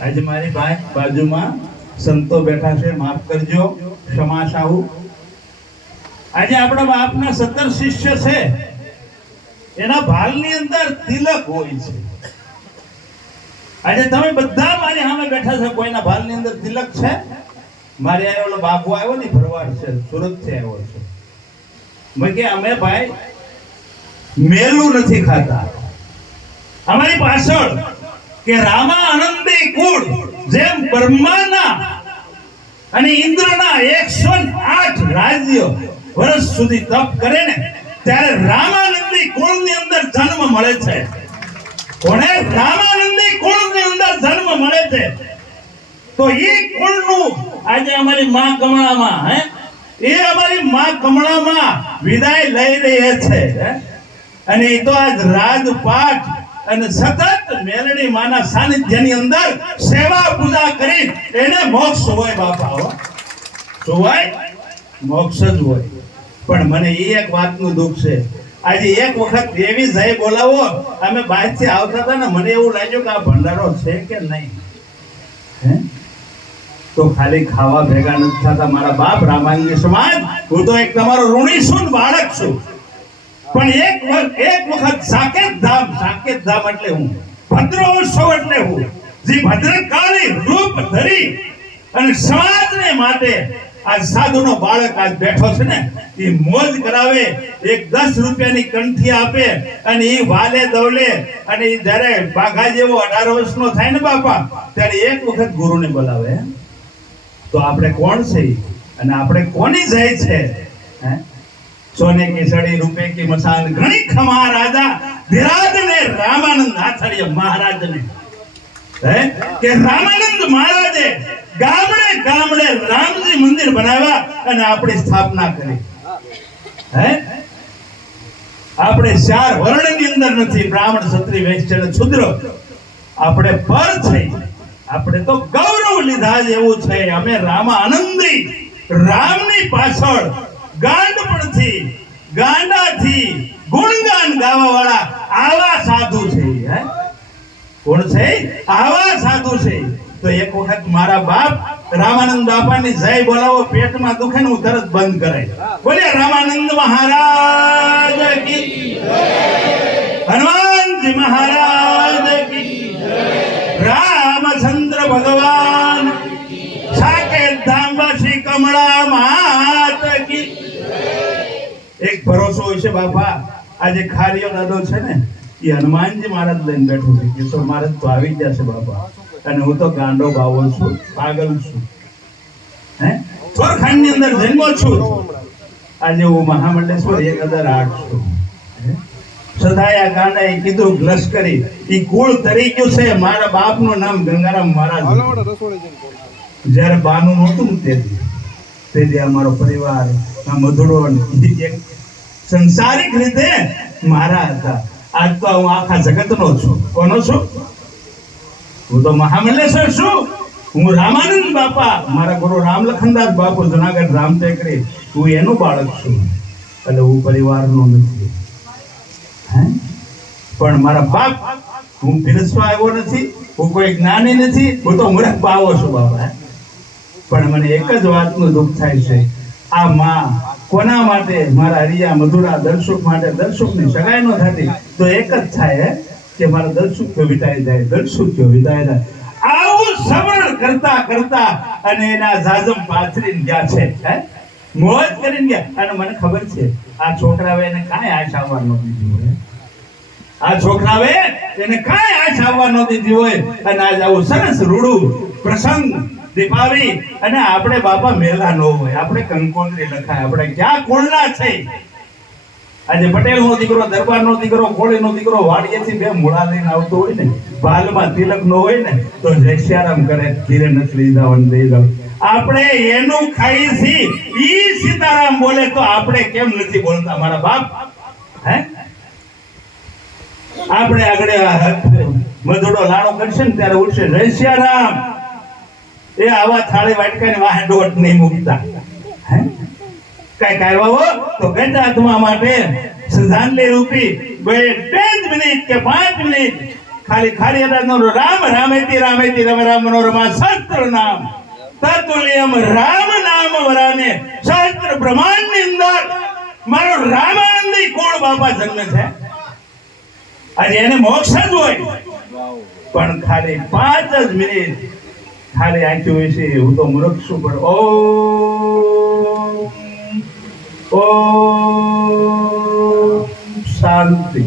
આજે મારી બા- બાજુમાં સંતો બેઠા છે, માફ કરજો, ક્ષમા સાહુ. આજે આપણા બાપના સત્તર શિષ્ય છે. એના ભાલની અંદર તિલક હોય છે. આજે તમે બધા મારી સામે બેઠા છો, કોઈના ભાલની અંદર તિલક છે? મારે આ ઓલો બાપુ આવ્યો ને, ભરવાડ છે સુરતથી આવ્યો છે. મેં કે, અમે ભાઈ મેલું નથી ખાતા. અમારી પાછળ કે રામા આનંદી બ્રહ્માના અને ઇન્દ્રના એકસો આઠ રાજ્યો વર્ષ સુધી તપ કરે ને, ત્યારે રામાનંદી કુળની અંદર જન્મ મળે છે. કોને રામાનંદી કુળની અંદર જન્મ મળે છે. તો એ કુળનું આજે અમારી માં કમળામાં, હે? એ અમારી માં કમળામાં વિદાય લઈ રહી છે અને એ તો આજ રાજપાઠ અને સતત મેલડી માના સાનિધ્યની અંદર સેવા પૂજા કરી એને મોક્ષ હોય બાપા હો. શું હોય? મોક્ષ જ હોય. પણ મને એ એક વાતનું દુઃખ છે. આજે એક વખત એવી જય બોલાવો, અમે બહારથી આવતા હતા ને મને એવું લાગ્યું કે આ ભંડારો છે કે નહીં? હે? તો ખાલી ખાવા ભેગા નથી થતા. મારા બાપ રામાયણની સમાજ, હું તો એક તમારો ઋણી છું બાળક છું. પણ એક એક વખત સાકેત ધામ સાકેત ધામ એટલે હું ભદ્ર એટલે હું, જે ભદ્રકાળી રૂપ ધરી અને સમાજને માટે આ સાધુનો બાળક આજ બેઠો છે ને, એ મોજ કરાવે, એક દસ રૂપિયાની કંઠી આપે અને એ વાલે દવલે અને એ જ્યારે બાઘા જેવો અઢાર વર્ષનો થાય ને બાપા, ત્યારે એક વખત ગુરુને બોલાવે. તો આપણે કોણ છે અને આપણે કોની જાય છે? હે? સોને કી રૂપે કી મસાન ઘણી ખમા રાજા ધીરાજ ને રામાનંદ આચાર્ય મહારાજ ને કે રામાનંદ મહારાજે ગામડે ગામડે રામજી મંદિર બનાવ્યા અને આપણી સ્થાપના કરી. હે? આપણે ચાર વર્ણની અંદર નથી, બ્રાહ્મણ, ક્ષત્રિય, વૈશ્ય અને શુદ્ર આપણે પર છે. આપણે તો ગૌરવ લીધા જ એવું છે. અમે રામાનંદી, રામની પાછળ ગાંડપણથી ગાંડાથી ગુણગાન ગાવા વાળા આવા સાધુ છે કોણ છે? આવા સાધુ છે. તો એક વખત મારા બાપ રામાનંદ બાપાની જય બોલાવો, પેટમાં દુખે ને હું તરત બંધ કરાય. બોલે, રામાનંદ મહારાજ હનુમાનજી મહારાજ ભરોસો હોય છે બાપા. આજે ખારીયો દાદો છે ને એ હનુમાનજી મહારાજ લઈને બેઠો છે. કિશોર મહારાજ તો આવી ગયા છે બાપા. અને હું તો ગાંડો બાવો છું પાગલ છું. હે? ની અંદર જન્મો છું. આજે હું મહામંડેશ્વર એક હજાર આઠ છું? સદાયા ગાંડાએ કીધું લશ્કરી એ કુળ તરી ગયું છે મારા બાપનું નામ ગંગારામ મહારાજ. જ્યારે બાનું નહોતું ને તે તેથી અમારો પરિવાર આ મધુડો એક સંસારિક રીતે મારા હતા. આજ તો હું આખા જગતનો છું. કોનો છું? હું તો મહામંડલેશ્વર છું. હું રામાનંદ બાપા. મારા ગુરુ રામલખનદાસ બાપુ જુનાગઢ રામટેકરી. હું એનું બાળક છું. એટલે હું પરિવારનો નથી. પણ મારા બાપ, હું પીરસવા આવ્યો નથી. હું કોઈ જ્ઞાની નથી. હું તો મૂર્ખ પાવો છું બાપા. પણ મને એક જ વાતનું દુઃખ થાય છે. આ માં કોના માટે? મારા હરિયા મધુરા દર્શક માટે. દર્શકની સગાઈ ન થતી તો એક જ થાય કે મારા દર્શક વિતાઈ જાય દર્શક વિતાઈ જાય આવું શ્રવણ કરતા કરતા અને એના જાજમ પાથરીને ગયા છે મોજ કરીને ગયા. અને મને ખબર છે, આ છોકરાવે એને કાંઈ આશા આવવા ન દીધી હોય. આ છોકરાવે એને કાંઈ આશા આવવા ન દીધી હોય. અને આજ આવું સરસ રૂડું પ્રસંગ દીપાવી અને આપણે બાપા મેલા ન હોય. આપણે કંકોત્રી લખાય આપણે ક્યાં કોળના છે. આજે પટેલ નો દીકરો દરબાર નો દીકરો કોળી નો દીકરો વાડીએથી બે મૂળા લઈને આવતો હોય ને બાલમાં તિલક નો હોય ને, તો જયશ્યારામ કરે ધીરે નથી લીધા દઈ દઉં આપણે એનું ખાઈ છી ઈ સીતારામ બોલે તો આપણે કેમ નથી બોલતા મારા બાપ? હે? આપણે આગળ મધુડો લાણો કરશે ને ત્યારે ઉઠશે જયશ્યારામ એ આવા થાળે વાટકાને વાહ દોટ નહીં મૂકતા. કઈ કાઢવા તો ગંજા આત્મા માટે શ્રદ્ધાંજલિ રૂપી બે બે મિનિટ કે પાંચ મિનિટ ખાલી ખાલી અડાજનો રામ રામેતી રામેતી રમ રામ મનોરમા શાસ્ત્ર નામ. તતુલ્યમ રામ નામ વરાને સહસ્ત્ર બ્રહ્માંડની અંદર. મારો રામાનંદી કોણ બાપા જન્મ છે. આજે એને મોક્ષ જ હોય. પણ ખાલી પાંચ જ મિનિટ ખાલી આંખ્યું છે હું તો મૂર્ખ છું પણ ઓ ઓ શાંતિ.